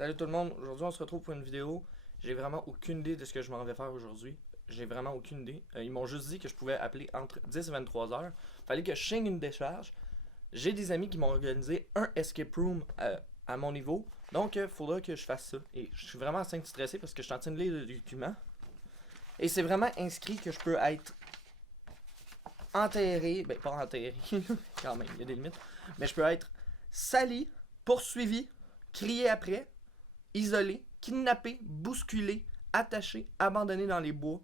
Salut tout le monde, aujourd'hui on se retrouve pour une vidéo. J'ai vraiment aucune idée de ce que je m'en vais faire aujourd'hui. J'ai vraiment aucune idée. Ils m'ont juste dit que je pouvais appeler entre 10 et 23 heures. Fallait que je signe une décharge. J'ai des amis qui m'ont organisé un escape room à mon niveau. Donc il faudra que je fasse ça. Et je suis vraiment en train de stresser parce que je suis en train de lire le document. Et c'est vraiment inscrit que je peux être enterré. Ben pas enterré, quand même, il y a des limites. Mais je peux être sali, poursuivi, crié après, isolé, kidnappé, bousculé, attaché, abandonné dans les bois,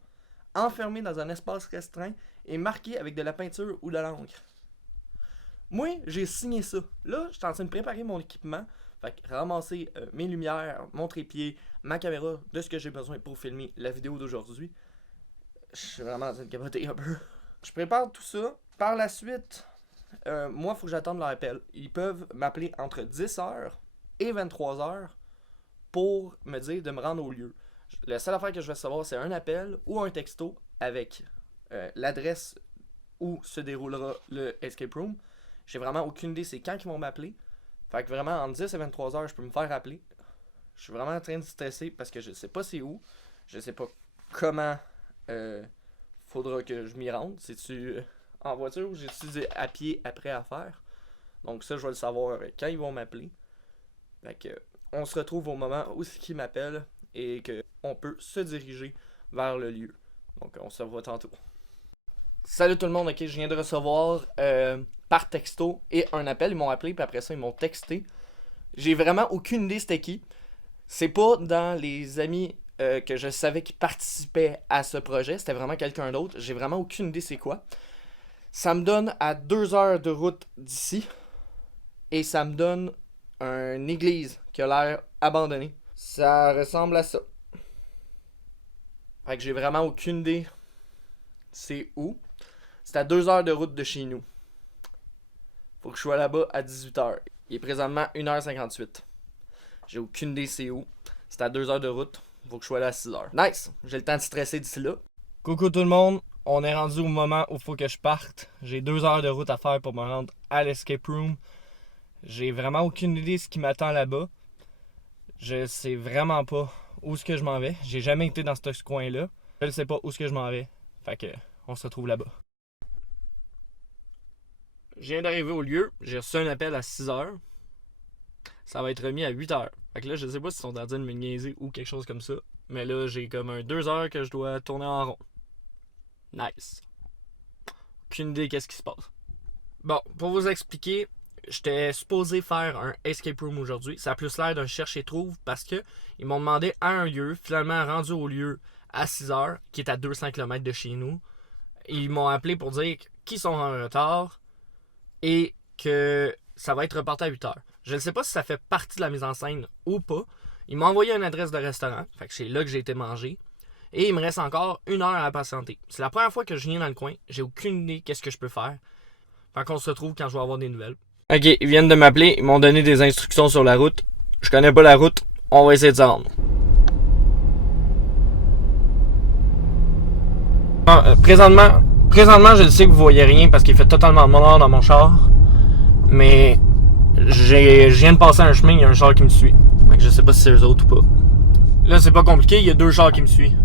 enfermé dans un espace restreint et marqué avec de la peinture ou de l'encre. Moi, j'ai signé ça. Là, je suis en train de préparer mon équipement. Fait que ramasser mes lumières, mon trépied, ma caméra, de ce que j'ai besoin pour filmer la vidéo d'aujourd'hui. Je suis vraiment en train de capoter un peu. Je prépare tout ça. Par la suite, moi, il faut que j'attende leur appel. Ils peuvent m'appeler entre 10h et 23h pour me dire de me rendre au lieu. La seule affaire que je vais savoir, c'est un appel ou un texto avec l'adresse où se déroulera le escape room. J'ai vraiment aucune idée c'est quand ils vont m'appeler. Fait que vraiment, entre 10 et 23 heures, je peux me faire appeler. Je suis vraiment en train de stresser parce que je sais pas c'est où. Je sais pas comment faudra que je m'y rende. C'est-tu en voiture ou j'ai-tu à pied après à faire? Donc ça, je vais le savoir quand ils vont m'appeler. Fait que on se retrouve au moment où c'est qu'ils m'appellent et qu'on peut se diriger vers le lieu. Donc on se revoit tantôt. Salut tout le monde, ok, je viens de recevoir par texto et un appel. Ils m'ont appelé puis après ça ils m'ont texté. J'ai vraiment aucune idée c'était qui. C'est pas dans les amis que je savais qui participaient à ce projet. C'était vraiment quelqu'un d'autre. J'ai vraiment aucune idée c'est quoi. Ça me donne à 2 heures de route d'ici. Et ça me donne une église qui a l'air abandonnée. Ça ressemble à ça. Fait que j'ai vraiment aucune idée c'est où. C'est à 2 heures de route de chez nous. Faut que je sois là-bas à 18h. Il est présentement 1h58. J'ai aucune idée c'est où. C'est à 2 heures de route. Faut que je sois là à 6h. Nice! J'ai le temps de stresser d'ici là. Coucou tout le monde. On est rendu au moment où il faut que je parte. J'ai 2 heures de route à faire pour me rendre à l'escape room. J'ai vraiment aucune idée de ce qui m'attend là-bas. Je sais vraiment pas où est-ce que je m'en vais. J'ai jamais été dans ce coin-là. Je ne sais pas où est-ce que je m'en vais. Fait que on se retrouve là-bas. Je viens d'arriver au lieu. J'ai reçu un appel à 6h. Ça va être remis à 8h. Fait que là, je sais pas s'ils sont en train de me niaiser ou quelque chose comme ça. Mais là, j'ai comme un 2 heures que je dois tourner en rond. Nice. Aucune idée qu'est-ce qui se passe. Bon, pour vous expliquer, j'étais supposé faire un escape room aujourd'hui. Ça a plus l'air d'un cherche et trouve parce que ils m'ont demandé à un lieu, finalement rendu au lieu à 6h, qui est à 200 km de chez nous. Ils m'ont appelé pour dire qu'ils sont en retard et que ça va être reporté à 8h. Je ne sais pas si ça fait partie de la mise en scène ou pas. Ils m'ont envoyé une adresse de restaurant, fait que c'est là que j'ai été manger. Et il me reste encore 1 heure à patienter. C'est la première fois que je viens dans le coin. J'ai aucune idée qu'est-ce que je peux faire. Fait qu'on se retrouve quand je vais avoir des nouvelles. Ok, ils viennent de m'appeler. Ils m'ont donné des instructions sur la route. Je connais pas la route. On va essayer de s'en rendre. Présentement, je sais que vous voyez rien parce qu'il fait totalement noir dans mon char. Mais je viens de passer un chemin, il y a un char qui me suit. Fait que je sais pas si c'est eux autres ou pas. Là, c'est pas compliqué, il y a 2 chars qui me suivent.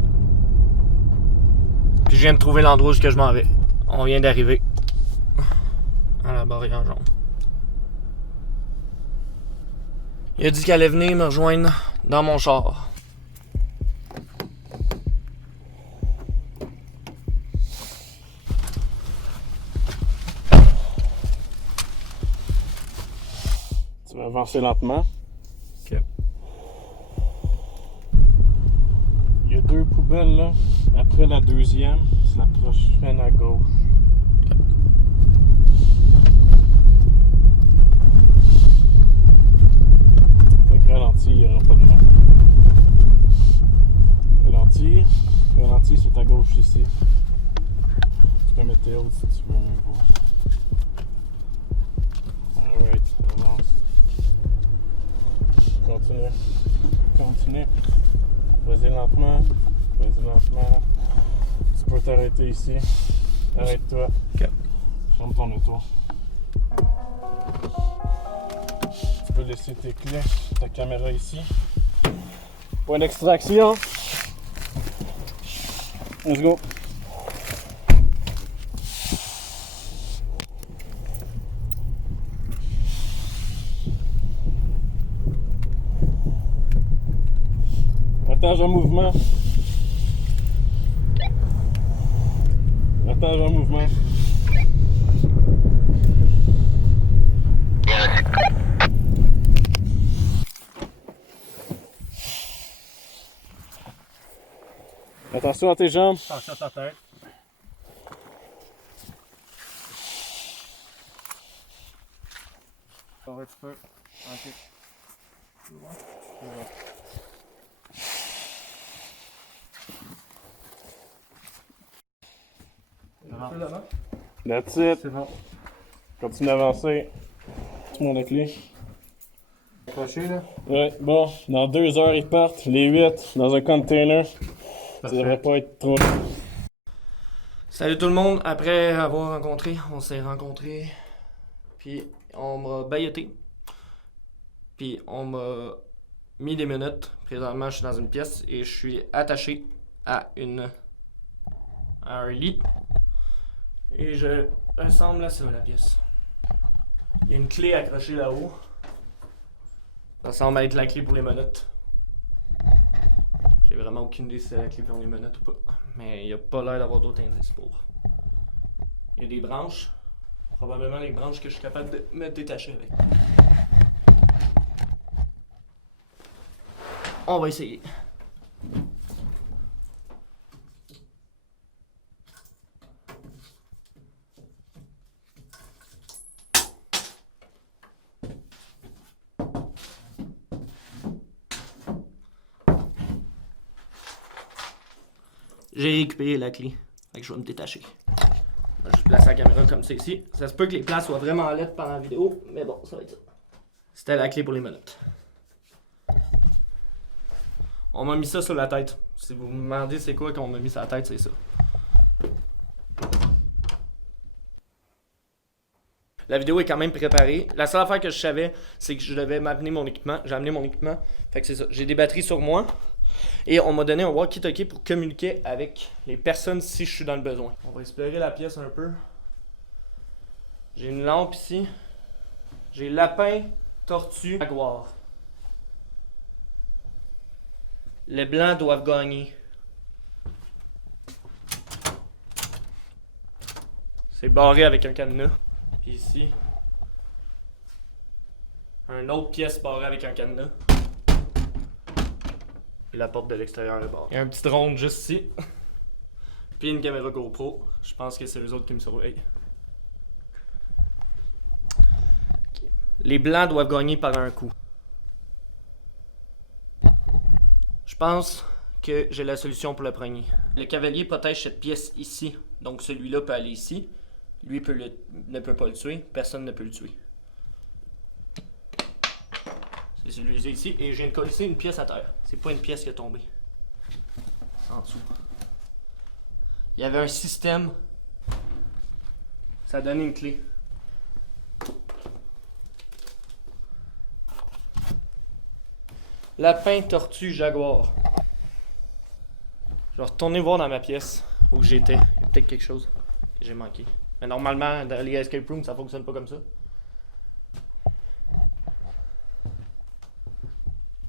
Puis je viens de trouver l'endroit où je m'en vais. On vient d'arriver à la barrière jaune. Il a dit qu'elle allait venir me rejoindre dans mon char. Tu vas avancer lentement. Ok. Il y a 2 poubelles là. Après la deuxième, c'est la prochaine à gauche. Okay. Fait que ralentir, il n'y aura pas de mal. Ralentir. Ralentir, c'est à gauche ici. Tu peux mettre tes hautes si tu veux un peu. Alright, avance. Continue. Continue. Vas-y lentement. Vas-y lentement. Tu peux t'arrêter ici. Arrête-toi. Ok. Ferme ton auto. Tu peux laisser tes clés, ta caméra ici. Point d'extraction. Let's go. Attache en mouvement. Attache en mouvement. Attention à tes jambes. Attention à ta tête. Ça va être peu. Ok. C'est bon? C'est bon. That's it. C'est bon. Continue d'avancer. C'est mon clé. Accroché là? Ouais, bon, dans 2 heures ils partent, les 8 dans un container. Ça devrait pas être trop. Salut tout le monde, après avoir rencontré, on s'est rencontrés, puis on m'a bailloté, puis on m'a mis des minutes. Présentement, je suis dans une pièce et je suis attaché à un lit. Et je ressemble à ça, la pièce. Il y a une clé accrochée là-haut. Ça semble être la clé pour les menottes. J'ai vraiment aucune idée si c'est la clé pour les menottes ou pas. Mais il n'y a pas l'air d'avoir d'autres indices pour. Il y a des branches. Probablement les branches que je suis capable de me détacher avec. On va essayer. J'ai récupéré la clé. Fait que je vais me détacher. Je vais juste placer la caméra comme ça ici. Ça se peut que les places soient vraiment laides pendant la vidéo, mais bon, ça va être ça. C'était la clé pour les menottes. On m'a mis ça sur la tête. Si vous me demandez c'est quoi qu'on m'a mis sur la tête, c'est ça. La vidéo est quand même préparée. La seule affaire que je savais, c'est que je devais m'amener mon équipement. J'ai amené mon équipement. Fait que c'est ça. J'ai des batteries sur moi. Et on m'a donné un walkie-talkie pour communiquer avec les personnes si je suis dans le besoin. On va explorer la pièce un peu. J'ai une lampe ici. J'ai lapin, tortue, jaguar. Les blancs doivent gagner. C'est barré avec un cadenas. Puis ici, une autre pièce barrée avec un cadenas. Et la porte de l'extérieur est barrée. Il y a un petit drone juste ici. Puis une caméra GoPro. Je pense que c'est les autres qui me surveillent. Okay. Les blancs doivent gagner par un coup. Je pense que j'ai la solution pour le premier. Le cavalier protège cette pièce ici. Donc celui-là peut aller ici. Lui ne peut pas le tuer. Personne ne peut le tuer. C'est celui-là ici. Et je viens de coller une pièce à terre. C'est pas une pièce qui est tombée. En dessous. Il y avait un système. Ça a donné une clé. Lapin, tortue, jaguar. Je vais retourner voir dans ma pièce où j'étais. Il y a peut-être quelque chose que j'ai manqué. Mais normalement, dans les escape rooms, ça fonctionne pas comme ça.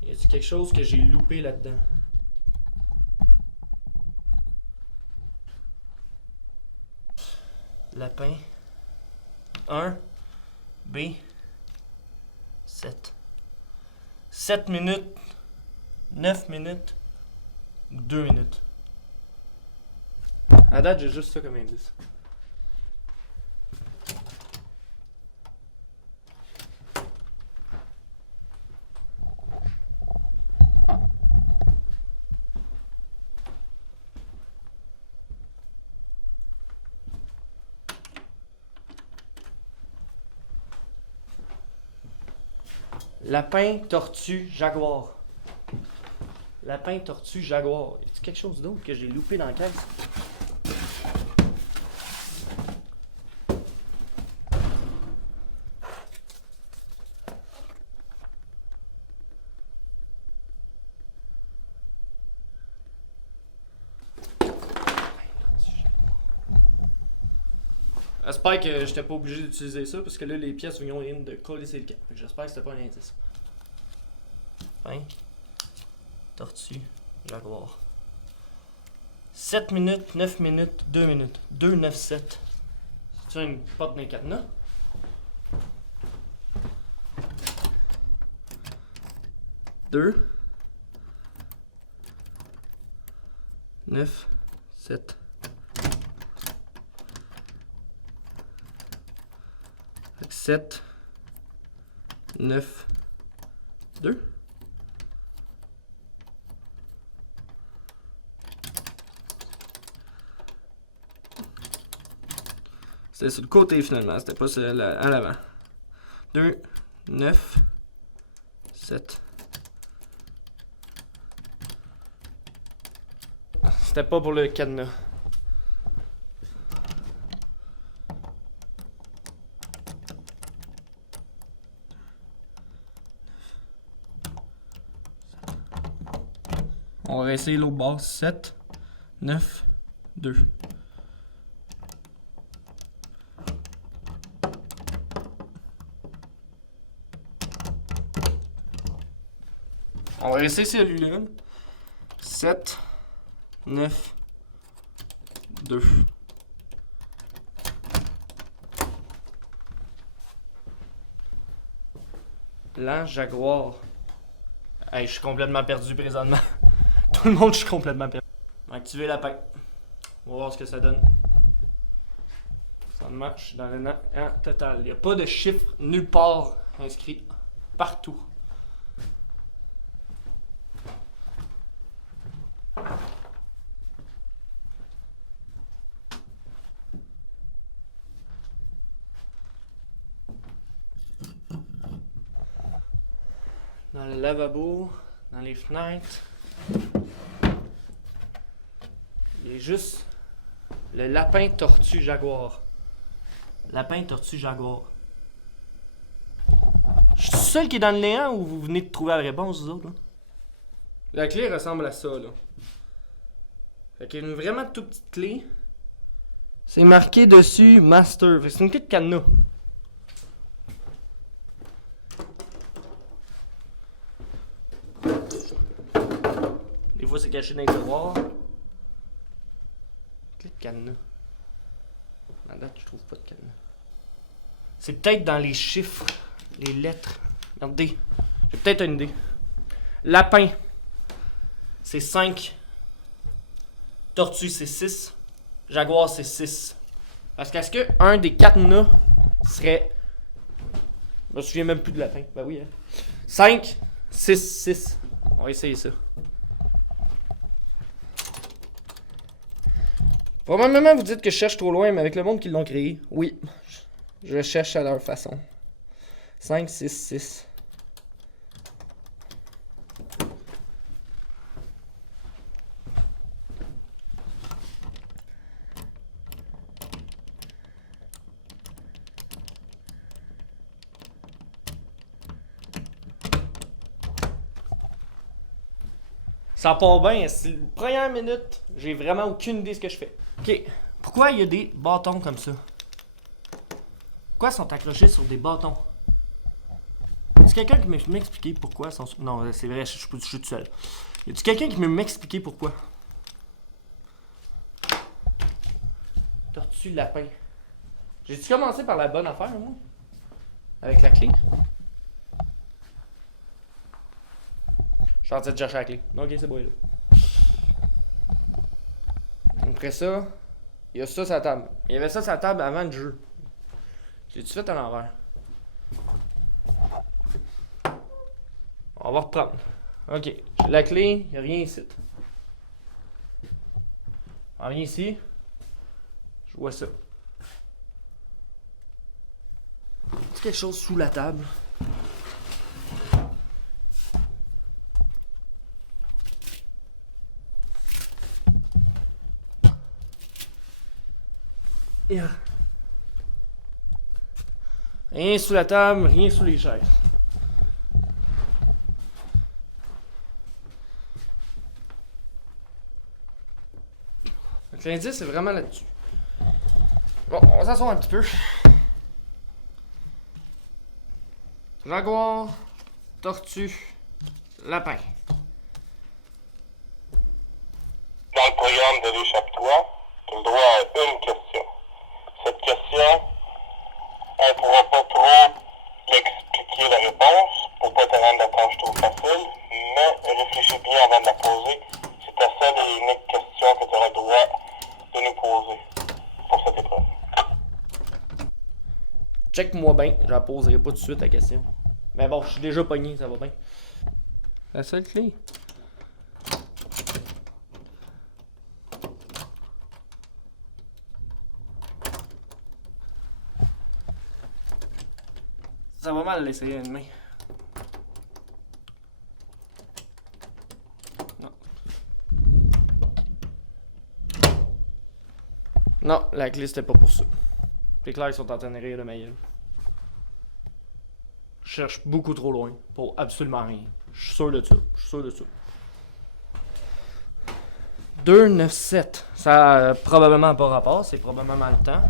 Y a-t-il quelque chose que j'ai loupé là-dedans? Lapin. 1. B. 7. 7 minutes. 9 minutes. 2 minutes. À date, j'ai juste ça comme indice. Lapin, tortue, jaguar. Lapin, tortue, jaguar. Y a-t-il quelque chose d'autre que j'ai loupé dans la caisse? J'espère que j'étais pas obligé d'utiliser ça parce que là les pièces vont rien de coller sur le cap. J'espère que c'était pas un indice. Fin. Tortue. Jaguar. 7 minutes, 9 minutes, 2 minutes. 2, 9, 7. C'est-tu une porte d'un cadenas? Deux. 9, 7. Fait que 7, 9, 2. C'était sur le côté finalement, c'était pas sur à l'avant. 2, 9, 7. C'était pas pour le cadenas. On va essayer l'autre bord. 7, 9, 2. On va essayer celui-là. 7, 9, 2. Blanc, Jaguar. Hey, je suis complètement perdu présentement. Tout le monde, je suis complètement perdu. Activer la pain. On va voir ce que ça donne. Ça marche dans le total. Il n'y a pas de chiffre nulle part inscrit. Partout. Dans le lavabo, dans les fenêtres. Il y a juste le lapin tortue jaguar. Lapin tortue jaguar. Je suis seul qui est dans le néant ou vous venez de trouver la réponse, vous autres? Là? La clé ressemble à ça, là. Fait qu'il y a une vraiment toute petite clé. C'est marqué dessus Master. Fait que c'est une clé de cadenas. Des fois, c'est caché dans les tiroirs. Clé de cadenas. À date, je trouve pas de cadenas. C'est peut-être dans les chiffres, les lettres. Regardez, j'ai peut-être une idée. Lapin, c'est 5. Tortue, c'est 6. Jaguar, c'est 6. Parce qu'est-ce que un des cadenas serait... Je me souviens même plus de lapin. Ben oui, hein. 5, 6, 6. On va essayer ça. Probablement, vous dites que je cherche trop loin, mais avec le monde qui l'ont créé, oui, je cherche à leur façon. 5, 6, 6. Ça part bien. C'est la première minute, j'ai vraiment aucune idée de ce que je fais. Ok, pourquoi il y a des bâtons comme ça? Pourquoi ils sont accrochés sur des bâtons? Est-ce quelqu'un qui peut m'expliquer pourquoi ils sont... Non, c'est vrai, je suis tout seul. Y a-t-il quelqu'un qui peut m'expliquer pourquoi? Tortue lapin. J'ai-tu commencé par la bonne affaire, moi? Avec la clé? Je suis en train de chercher la clé. Ok, c'est bon, là. Après ça, il y a ça sur la table. Il y avait ça sur la table avant le jeu. J'ai-tu fait à l'envers? On va reprendre. Ok, j'ai la clé, il n'y a rien ici. On vient ici. Je vois ça. C'est quelque chose sous la table. Rien sous la table, rien sous les chaises. Donc l'indice c'est vraiment là-dessus. Bon, on va s'asseoir un petit peu. Jaguar, tortue, lapin. Dans le programme de l'échappe-toi, tu as le droit à une question. Cette question, on ne pourra pas trop l'expliquer la réponse pour pas te rendre la tâche trop facile, mais réfléchis bien avant de la poser. C'est ta seule et unique question que tu auras le droit de nous poser pour cette épreuve. Check-moi bien, je la poserai pas tout de suite la question. Mais bon, je suis déjà pogné, ça va bien. La seule clé. Ça va mal l'essayer à une main. Non. Non, la clé c'était pas pour ça. C'est clair qu'ils sont en train de rire de ma gueule. Je cherche beaucoup trop loin pour absolument rien. Je suis sûr de ça. Je suis sûr de ça. 2, 9, 7. Ça a probablement pas rapport. C'est probablement le temps.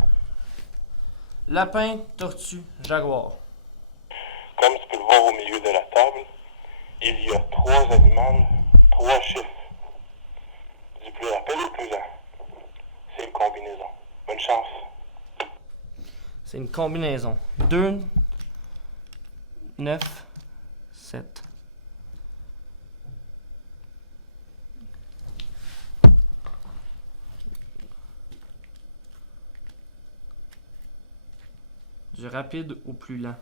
Lapin, tortue, jaguar. Comme tu peux le voir au milieu de la table, il y a 3 animaux, 3 chiffres. Du plus rapide au plus lent. C'est une combinaison. Bonne chance. C'est une combinaison. 2, 9, 7. Du rapide au plus lent.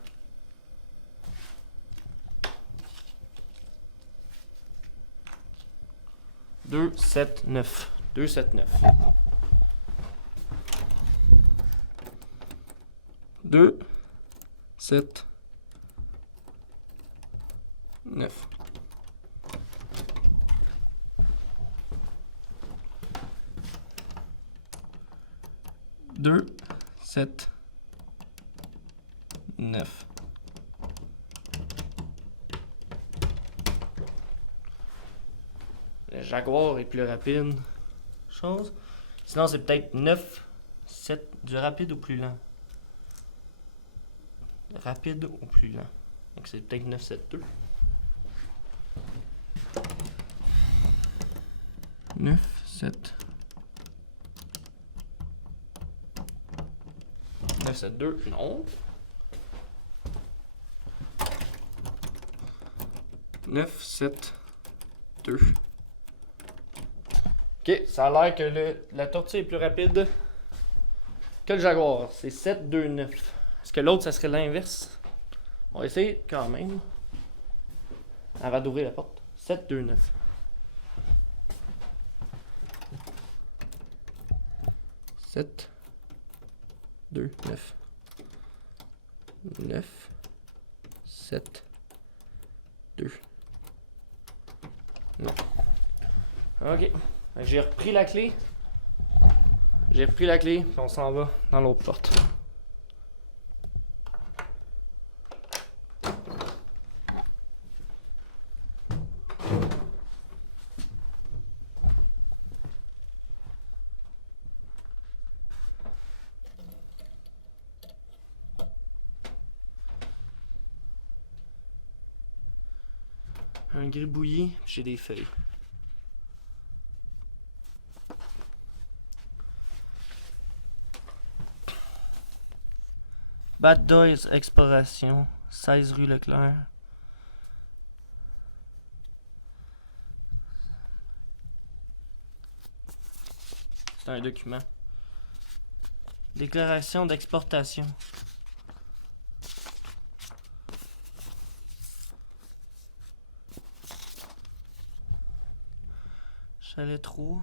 2, 7, 9. 2, 7, 9. 2, 7, 9. Deux, 7, 9. Le jaguar est plus rapide. Chose. Sinon, c'est peut-être 9, 7. Du rapide au plus lent. Rapide au plus lent. Donc, c'est peut-être 9, 7, 2. 9, 7. 9, 7, 2. Non. 9, 7, 2. Ok, ça a l'air que la tortue est plus rapide que le jaguar. C'est 7, 2, 9. Est-ce que l'autre, ça serait l'inverse? On va essayer quand même. Avant d'ouvrir la porte. 7, 2, 9. 7, 2, 9. 9, 7, 2. Non. Ok. J'ai repris la clé. J'ai repris la clé, puis on s'en va dans l'autre porte. Un gribouillis, j'ai des feuilles. Bad Boys Exploration, 16 rue Leclerc. C'est un document. Déclaration d'exportation. Chalet 3,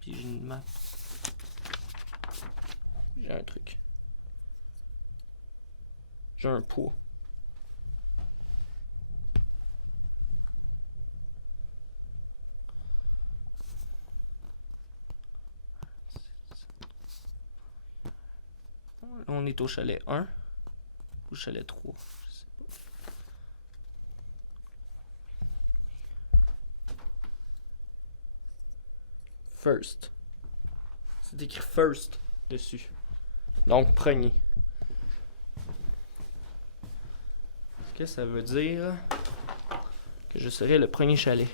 puis j'ai une map. J'ai un truc. J'ai un poids. Là, on est au chalet 1 ou chalet 3. Je sais pas. First. C'est écrit first dessus. Donc, premier. Est-ce que ça veut dire que je serai le premier chalet?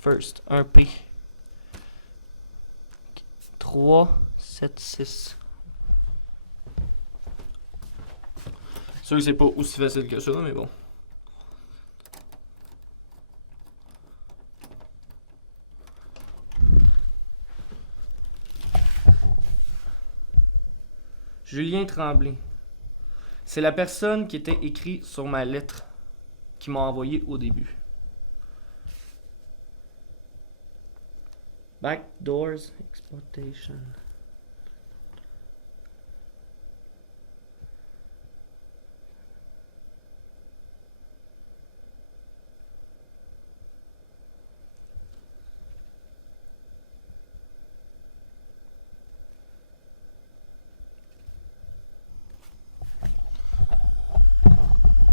First, 1P. 3, 7, 6. C'est sûr que c'est pas aussi facile que ça, mais bon. Julien Tremblay. C'est la personne qui était écrite sur ma lettre qui m'a envoyé au début. Backdoors Exploitation.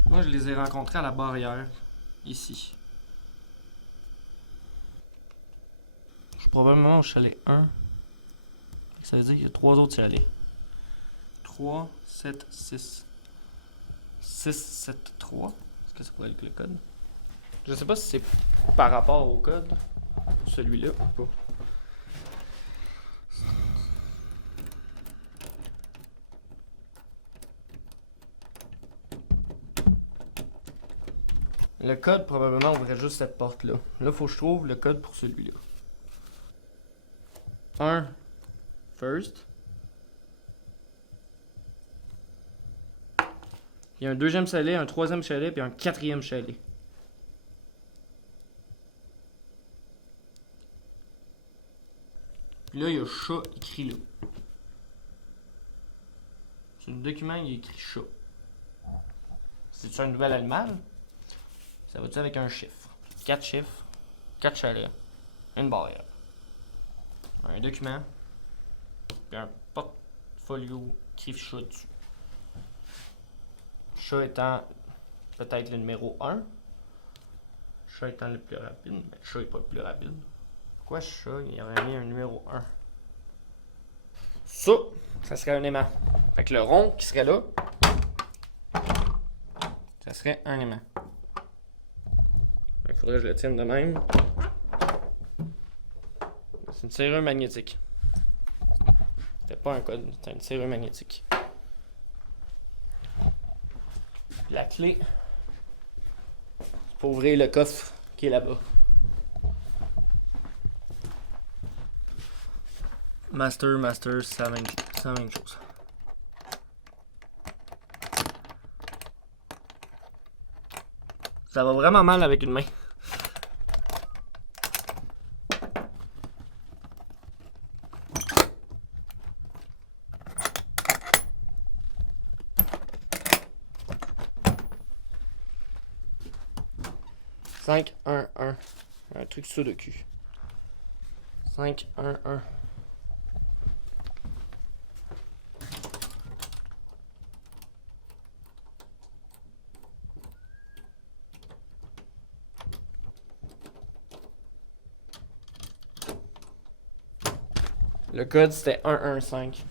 Moi, je les ai rencontrés à la barrière, ici. Je suis probablement au chalet 1. Ça veut dire qu'il y a 3 autres chalets. 3, 7, 6. 6, 7, 3. Est-ce que ça pourrait être le code? Je sais pas si c'est par rapport au code, celui-là ou pas. Le code, probablement, ouvrait juste cette porte-là. Là, faut que je trouve le code pour celui-là. 1. First. Il y a un deuxième chalet, un troisième chalet, puis un quatrième chalet. Puis là, il y a chat écrit là. Sur le document, il y a écrit chat. C'est un nouvel animal? Ça va-tu avec un chiffre? 4 chiffres, 4 chalets, une barrière. Un document, puis un portfolio écrit chat dessus. Chat étant peut-être le numéro 1. Chat étant le plus rapide. Mais chat n'est pas le plus rapide. Pourquoi chat, il aurait mis un numéro 1? Ça serait un aimant. Fait que le rond qui serait là, ça serait un aimant. Il faudrait que je le tienne de même. C'est une serrure magnétique. C'était pas un code, c'était une serrure magnétique. La clé, c'est pour ouvrir le coffre qui est là-bas. Master, c'est la même chose. Ça va vraiment mal avec une main. Cinq, un. Un truc sudoku. 5, 1, 1. Le code c'était 115.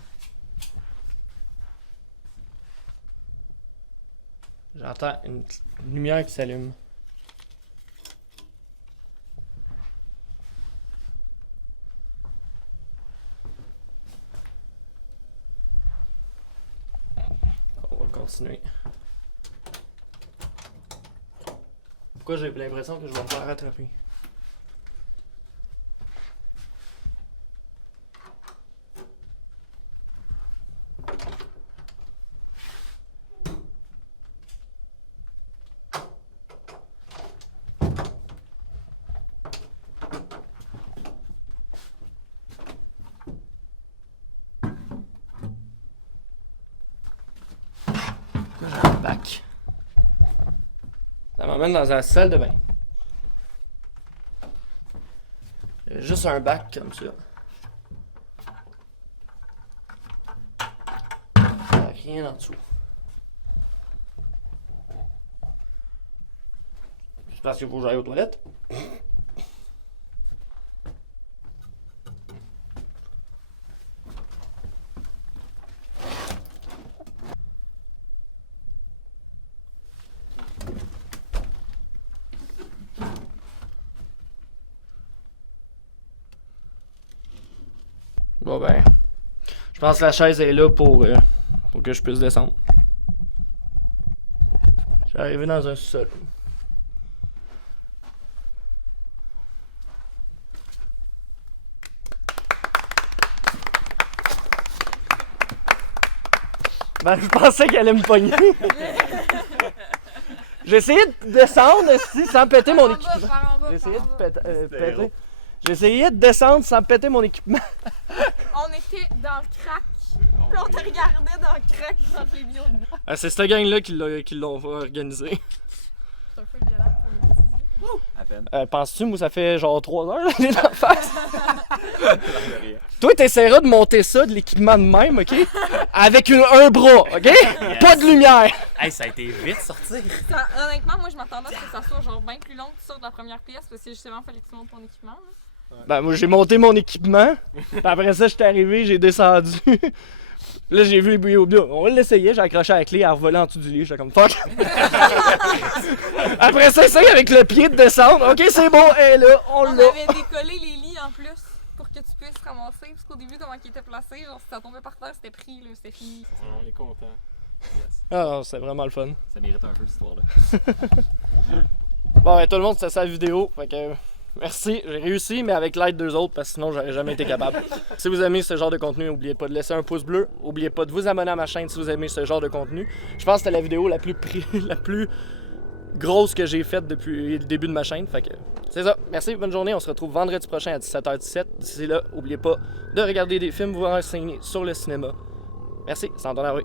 J'entends une lumière qui s'allume. On va continuer. Pourquoi j'ai l'impression que je vais me faire rattraper? Bac. Ça m'emmène dans la salle de bain. Il y a juste un bac comme ça. Il n'y a rien en dessous. C'est parce qu'il faut que j'aille aux toilettes. Bon ben. Je pense que la chaise est là pour que je puisse descendre. Je suis arrivé dans un sous-sol. Ben, je pensais qu'elle allait me pogner. J'ai essayé de descendre ici sans péter mon équipement. J'ai essayé de péter. J'ai essayé de descendre sans péter mon équipement. On était dans le crack. Puis on te regardait dans le crack entre les bio de bois. Ah, c'est cette gang-là qui l'ont organisé. C'est un peu violent pour les À peine. Penses-tu, moi, ça fait genre 3 heures, là, j'ai d'en face? Toi, t'essaieras de monter ça, de l'équipement de même, ok? Avec un bras, ok? Pas de lumière! Hey, ça a été vite sortir. Ça, honnêtement, moi je m'attendais à ce que ça soit genre bien plus long que tu sortes de la première pièce parce que justement, il fallait que tu montes ton équipement. Là. Ben, moi, j'ai monté mon équipement. Puis après ça, j'étais arrivé, j'ai descendu. Là, j'ai vu les bouillons bien. On l'essayait, j'ai accroché la clé, elle revolait en dessous du lit. J'étais comme fuck. Après ça, essaye avec le pied de descendre. Ok, c'est bon, elle est là, on On l'a. avait décollé les lits en plus pour que tu puisses ramasser. Parce qu'au début, comment ils étaient placés, genre si ça tombait par terre, c'était pris, là, c'était fini. On est content. Ah non, c'est vraiment le fun. Ça mérite un peu cette histoire-là. Bon, ben, tout le monde, c'était sa vidéo. Fait que merci, j'ai réussi, mais avec l'aide d'eux autres, parce que sinon, j'aurais jamais été capable. Si vous aimez ce genre de contenu, n'oubliez pas de laisser un pouce bleu. N'oubliez pas de vous abonner à ma chaîne si vous aimez ce genre de contenu. Je pense que c'était la vidéo la plus grosse que j'ai faite depuis le début de ma chaîne. Fait que c'est ça. Merci, bonne journée. On se retrouve vendredi prochain à 17h17. D'ici là, n'oubliez pas de regarder des films, vous renseigner sur le cinéma. Merci, c'est Antoine Harvey.